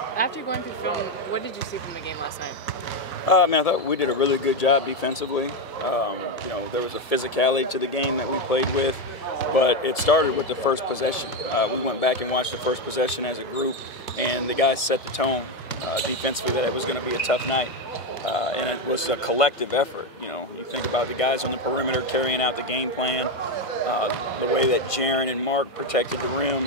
After going through film, what did you see from the game last night? I thought we did a really good job defensively. There was a physicality to the game that we played with, but it started with the first possession. We went back and watched the first possession as a group, and the guys set the tone defensively that it was going to be a tough night. And it was a collective effort. You think about the guys on the perimeter carrying out the game plan, the way that Jaren and Marc protected the rim,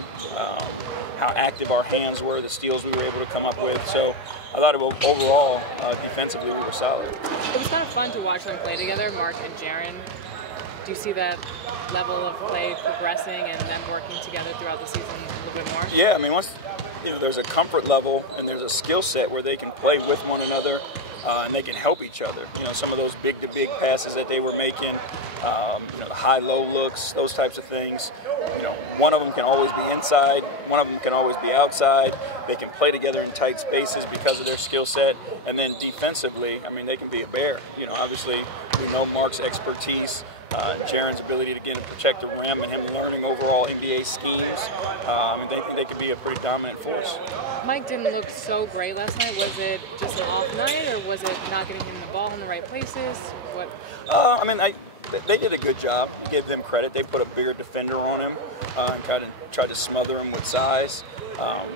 how active our hands were, the steals we were able to come up with. So I thought overall, defensively, we were solid. It was kind of fun to watch them play together, Marc and Jaren. Do you see that level of play progressing and them working together throughout the season a little bit more? Yeah, once there's a comfort level and there's a skill set where they can play with one another and they can help each other. Some of those big-to-big passes that they were making, the high-low looks, those types of things. One of them can always be inside, one of them can always be outside. They can play together in tight spaces because of their skill set. And then defensively, they can be a bear. Obviously, we know Marc's expertise, Jaren's ability to get and protect the rim, and him learning overall NBA schemes. They could be a pretty dominant force. Mike didn't look so great last night. Was it just an off night, or was it not getting him the ball in the right places? What? They did a good job. Give them credit. They put a bigger defender on him and kind of tried to smother him with size.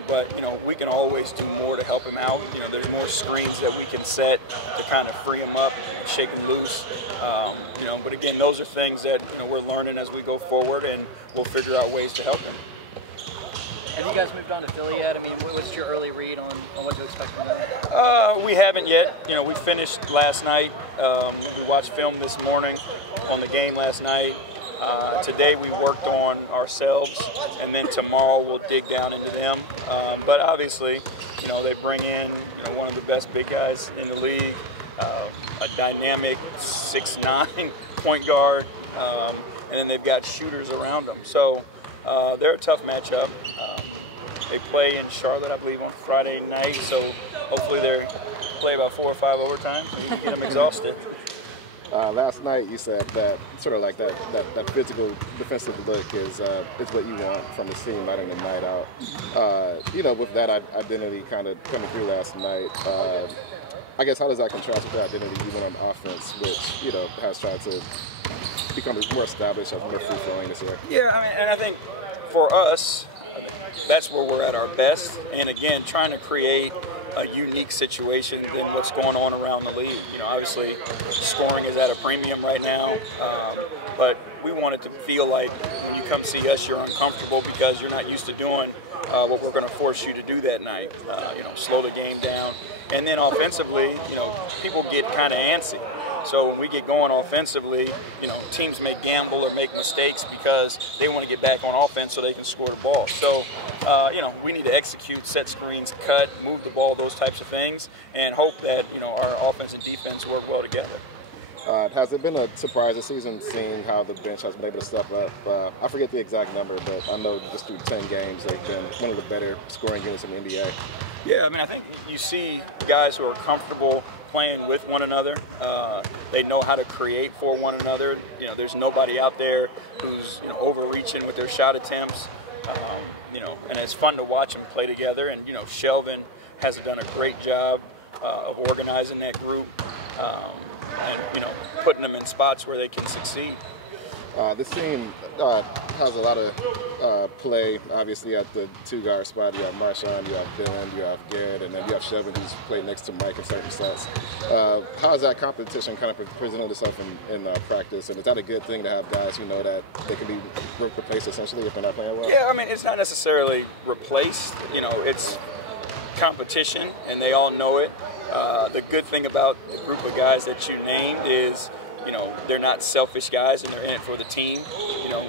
But we can always do more to help him out. There's more screens that we can set to kind of free him up, shake him loose. But again, those are things that we're learning as we go forward, and we'll figure out ways to help him. Have you guys moved on to Philly yet? What's your early read on what to expect from them? We haven't yet. We finished last night. We watched film this morning on the game last night. Today we worked on ourselves, and then tomorrow we'll dig down into them. But obviously, they bring in one of the best big guys in the league, a dynamic 6'9" point guard, and then they've got shooters around them. So they're a tough matchup. They play in Charlotte, I believe, on Friday night. So hopefully they play about 4 or 5 overtimes so we can get them exhausted. Last night you said that sort of like that physical defensive look is what you want from the team night in and night out. With that identity kind of coming through last night, I guess how does that contrast with the identity even on offense, which has tried to become more established, as more free-flowing this year? Yeah, and I think for us, that's where we're at our best. And again, trying to create a unique situation than what's going on around the league. Obviously, scoring is at a premium right now, but we want it to feel like when you come see us, you're uncomfortable because you're not used to doing what we're going to force you to do that night. Slow the game down. And then offensively, people get kind of antsy. So when we get going offensively, teams may gamble or make mistakes because they want to get back on offense so they can score the ball. So, we need to execute, set screens, cut, move the ball, those types of things, and hope that, our offense and defense work well together. Has it been a surprise this season seeing how the bench has been able to step up? I forget the exact number, but I know just through 10 games they've been one of the better scoring units in the NBA. Yeah, I think you see guys who are comfortable playing with one another. They know how to create for one another. There's nobody out there who's overreaching with their shot attempts. And it's fun to watch them play together. And Shelvin has done a great job of organizing that group and putting them in spots where they can succeed. This team has a lot of play, obviously, at the 2-guard spot. You have Marshawn, you have Ben, you have Garrett, and then you have Shelvin, who's played next to Mike in certain sets. How is that competition kind of presenting itself in practice? And is that a good thing to have guys who know that they can be replaced essentially if they're not playing well? Yeah, it's not necessarily replaced. It's competition, and they all know it. The good thing about the group of guys that you named is they're not selfish guys and they're in it for the team.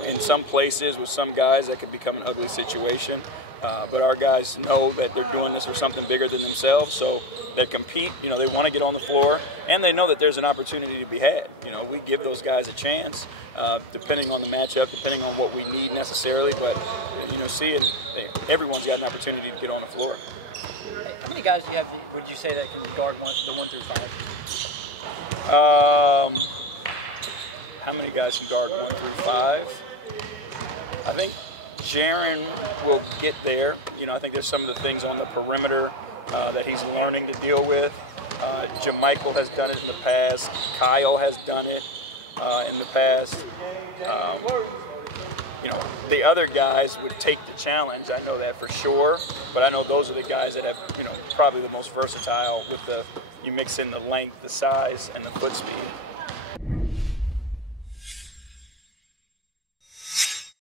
In some places with some guys that could become an ugly situation. But our guys know that they're doing this for something bigger than themselves, so they compete. They want to get on the floor, and they know that there's an opportunity to be had. We give those guys a chance, depending on the matchup, depending on what we need necessarily. But everyone's got an opportunity to get on the floor. How many guys do you have? Would you say that can guard the 1 through 5? How many guys can guard 1 through 5? I think Jaren will get there. I think there's some of the things on the perimeter that he's learning to deal with. Jamichael has done it in the past. Kyle has done it in the past. You know, the other guys would take the challenge. I know that for sure. But I know those are the guys that have, you know, probably the most versatile with you mix in the length, the size, and the foot speed.